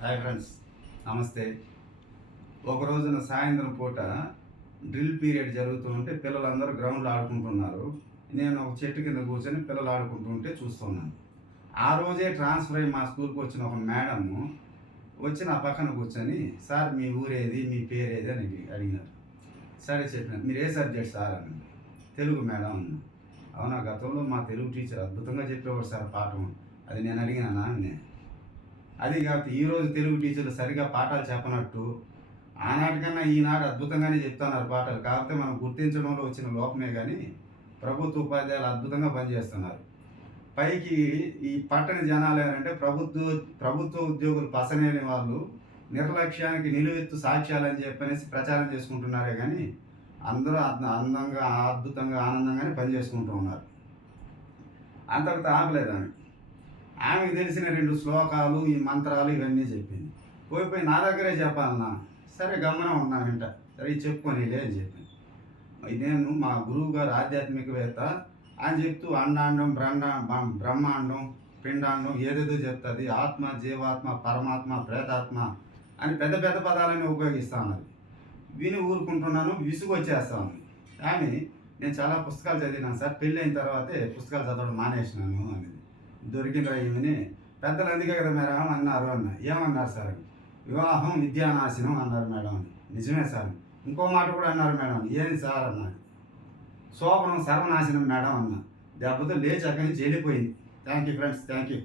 Hi friends, నమస్తే. ఒక రోజున సాయంత్రం పూట డ్రిల్ పీరియడ్ జరుగుతూ ఉంటే పిల్లలందరూ గ్రౌండ్లో ఆడుకుంటున్నారు. నేను ఒక చెట్టు కింద కూర్చొని పిల్లలు ఆడుకుంటుంటే చూస్తున్నాను. ఆ రోజే ట్రాన్స్ఫర్ అయ్యి మా స్కూల్కి వచ్చిన ఒక మేడము వచ్చి నా పక్కన కూర్చొని, సార్ మీ ఊరేది, మీ పేరేది అని అడిగినారు. సరే చెప్పిన, మీరు ఏ సబ్జెక్ట్ సార్ అని. తెలుగు మేడం అన్న. అవునా, గతంలో మా తెలుగు టీచర్ అద్భుతంగా చెప్పేవాడు సార్ పాఠం. అది నేను అడిగినానా అని. అది కాదు, ఈరోజు తెలుగు టీచర్లు సరిగా పాఠాలు చెప్పనట్టు, ఆనాటికన్నా ఈనాడు అద్భుతంగానే చెప్తున్నారు పాఠాలు. కాకపోతే మనం గుర్తించడంలో వచ్చిన లోపమే కానీ ప్రభుత్వ ఉపాధ్యాయులు అద్భుతంగా పనిచేస్తున్నారు. పైకి ఈ పట్టణ జనాలు ఏంటంటే ప్రభుత్వ ఉద్యోగులు పసనేని వాళ్ళు నిర్లక్ష్యానికి నిలువెత్తు సాక్ష్యాలని చెప్పనేసి ప్రచారం చేసుకుంటున్నారే కానీ అందరూ అందంగా, అద్భుతంగా, ఆనందంగానే పనిచేసుకుంటూ ఉన్నారు. అంతటితో ఆపలేదని ఆమెకు తెలిసిన 2 శ్లోకాలు, ఈ మంత్రాలు ఇవన్నీ చెప్పింది. పోయిపోయి నా దగ్గరే చెప్పాలన్నా. సరే గమనం ఉన్నా వెంట. సరే చెప్పుకోనిలే అని చెప్పింది. నేను మా గురువు గారు ఆధ్యాత్మికవేత్త అని చెప్తూ అండాండం, బ్రహ్మాండం, పిండాండం ఏదేదో చెప్తుంది. ఆత్మ, జీవాత్మ, పరమాత్మ, ప్రేతాత్మ అని పెద్ద పెద్ద పదాలని ఉపయోగిస్తా ఉన్నది. విని ఊరుకుంటున్నాను, విసుగు వచ్చేస్తా ఉంది. కానీ నేను చాలా పుస్తకాలు చదివినాను సార్, పెళ్ళి అయిన తర్వాతే పుస్తకాలు చదవడం మానేసినాను అనేది. దొరికిన ఈమెని పెద్దలు అందుకే కదా మేడం అన్నారు అన్న. ఏమన్నారు సార్? వివాహం విద్యానాశనం అన్నారు మేడం అని. నిజమే సార్. ఇంకో మాట కూడా అన్నారు మేడం. ఏంది సార్ అన్నది. శోభనం సర్వనాశనం మేడం అన్న. దెబ్బతో లేచి అక్కడి నుంచి వెళ్ళిపోయింది. Thank you friends, thank you.